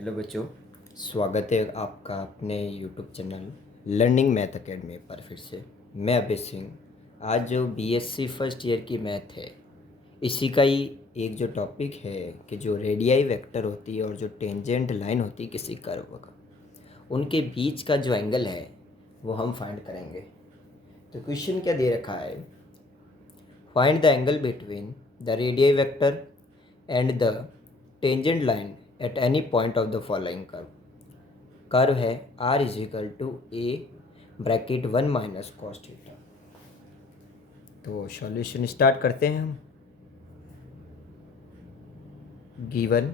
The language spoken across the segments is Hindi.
हेलो बच्चों, स्वागत है आपका अपने YouTube channel learning math academy पर फिर से। मैं अभय सिंह। आज जो बीएससी फर्स्ट ईयर की मैथ है, इसी का ही एक जो टॉपिक है कि जो रेडियाई वेक्टर होती है और जो टेंजेंट लाइन होती है किसी कर्व का, उनके बीच का जो एंगल है वो हम फाइंड करेंगे। तो क्वेश्चन क्या दे रखा है, find the angle between the radii vector and the tangent line at any point of the following curve. Curve है r is equal to a bracket 1 minus cos theta. तो सॉल्यूशन स्टार्ट करते हैं हम। Given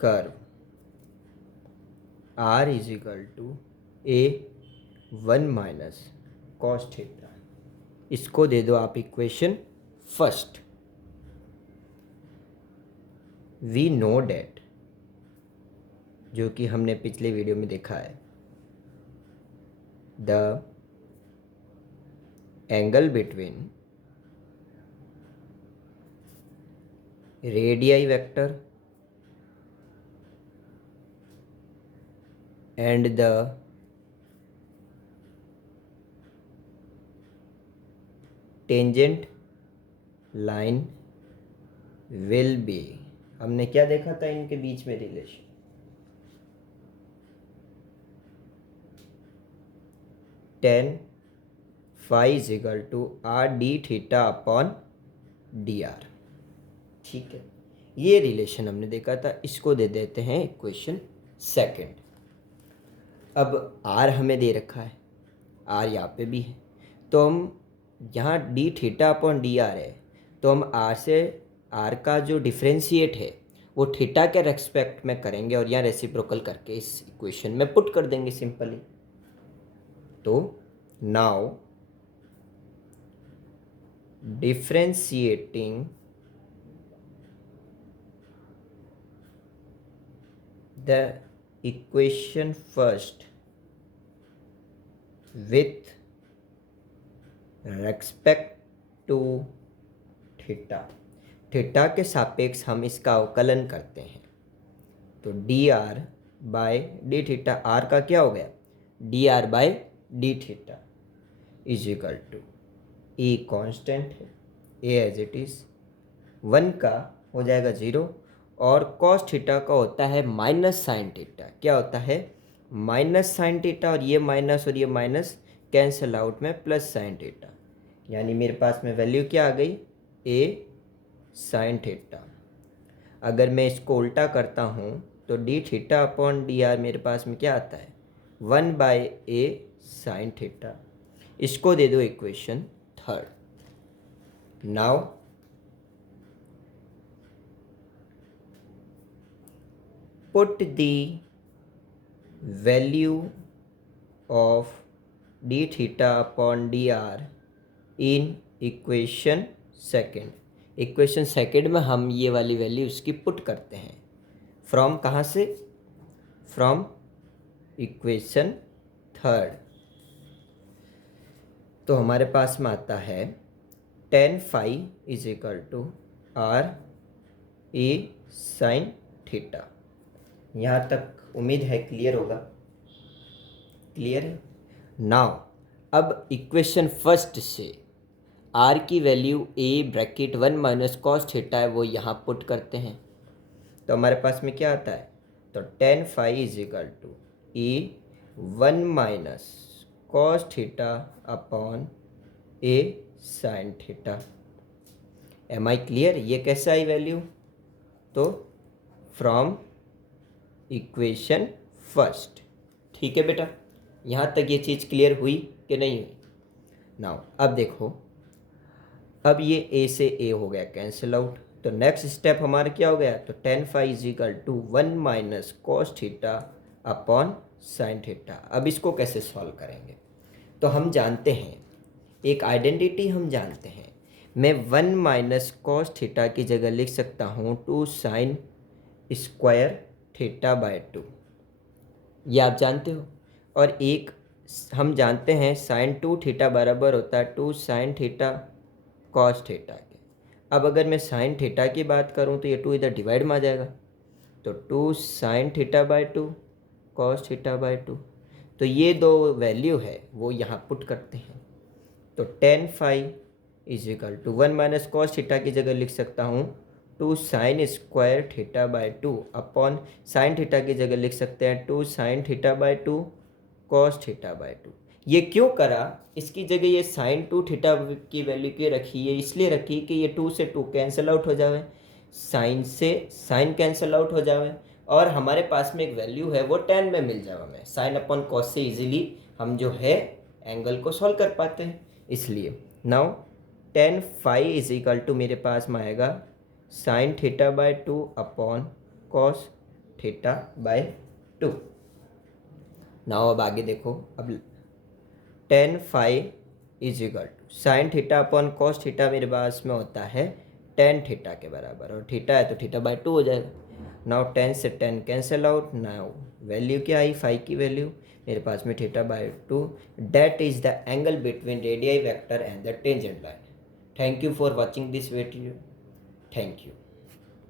curve r is equal to a 1 minus cos theta, इसको दे दो आप equation first. We know that, जो कि हमने पिछले वीडियो में देखा है, the angle between radii vector and the tangent line will be. हमने क्या देखा था इनके बीच में relation, tan phi is equal to r d theta upon d r. ठीक है, ये रिलेशन हमने देखा था, इसको दे देते हैं इक्वेशन सेकंड। अब आर हमें दे रखा है, आर यहाँ पे भी है, तो हम यहाँ D theta upon d are है, तो हम आर से आर का जो डिफ्रेंशिएट है वो थीटा के रेस्पेक्ट में करेंगे और यहाँ रेसिप्रोकल करके इस इक्वेशन में पुट कर देंगे सिंपली। तो now differentiating the equation first with respect to theta, theta के सापेक्ष हम इसका अवकलन करते हैं। तो d r by d theta, r का क्या हो गया d r by d theta is equal to a constant है, ए एज इट इज, 1 का हो जाएगा 0 और कॉस थीटा का होता है माइनस साइन थीटा। क्या होता है माइनस साइन थीटा, और ये माइनस कैंसल आउट में प्लस साइन थीटा, यानी मेरे पास में वैल्यू क्या आ गई ए साइन थीटा। अगर मैं इसको उल्टा करता हूँ तो D theta upon d are मेरे पास में क्या आता है 1 बाय ए साइन थीटा। इसको दे दो equation third. Now put the value of d theta upon dr in equation second। Equation second में हम ये वाली वैल्यू इसकी पुट करते हैं। फ्रॉम कहाँ से, फ्रॉम इक्वेशन थर्ड। तो हमारे पास में आता है tan phi is equal to r a sine theta. यहाँ तक उम्मीद है क्लियर होगा, क्लियर है। नाउ अब इक्वेशन फर्स्ट से आर की वैल्यू ए ब्रैकेट 1 माइनस कॉस थीटा है, वो यहाँ पुट करते हैं। तो हमारे पास में क्या आता है, तो tan phi is equal to a 1 minus cos theta upon a sine theta. Am I clear. ये कैसे आई वैल्यू, तो फ्रॉम इक्वेशन फर्स्ट। ठीक है बेटा, यहाँ तक ये चीज़ क्लियर हुई कि नहीं हुई। नाउ अब देखो, अब ये ए से ए हो गया कैंसिल आउट, तो नेक्स्ट स्टेप हमारा क्या हो गया, तो tan phi is equal to 1 minus cos theta upon sine theta. अब इसको कैसे सॉल्व करेंगे, तो हम जानते हैं एक आइडेंटिटी हम जानते हैं, मैं 1 माइनस कॉस थीटा की जगह लिख सकता हूँ 2 साइन स्क्वायर थीटा बाय 2, ये आप जानते हो। और एक हम जानते हैं साइन 2 थीटा बराबर होता है 2 साइन थीटा कॉस थीटा के। अब अगर मैं साइन थीटा की बात करूँ तो ये 2 इधर डिवाइड में आ जाएगा, तो 2 sine theta by 2 cos theta by 2। तो ये दो वैल्यू है वो यहाँ पुट करते हैं, तो tan phi is equal to 1 minus cos theta की जगह लिख सकता हूँ 2 sine square theta by 2 upon sine theta की जगह लिख सकते हैं 2 sine theta by 2 cos theta by 2। ये क्यों करा, इसकी जगह ये साइन 2 थीटा की वैल्यू क्यों रखी है, इसलिए रखी कि ये 2 से 2 कैंसिल आउट हो जावे, साइन से साइन कैंसिल आउट हो जावे, और हमारे पास में एक वैल्यू है वो 10 में मिल जावा हमें। साइन अपॉन कॉस से इजीली हम जो है एंगल को सॉल्व कर पाते हैं, इसलिए now tan phi is equal to मेरे पास में आएगा sine theta by 2 upon cos theta by 2। Now अब आगे देखो, अब tan phi is equal to sine theta upon cos theta मेरे पास में होता है टेन थीटा के बराबर, और थीटा है तो थीटा बाय 2 हो जाएगा। नाउ 10 से 10 कैंसिल आउट, नाउ वैल्यू क्या आई, 5 की वैल्यू मेरे पास में theta by 2, that is the angle between radii vector and the tangent line. Thank you for watching this video, thank you.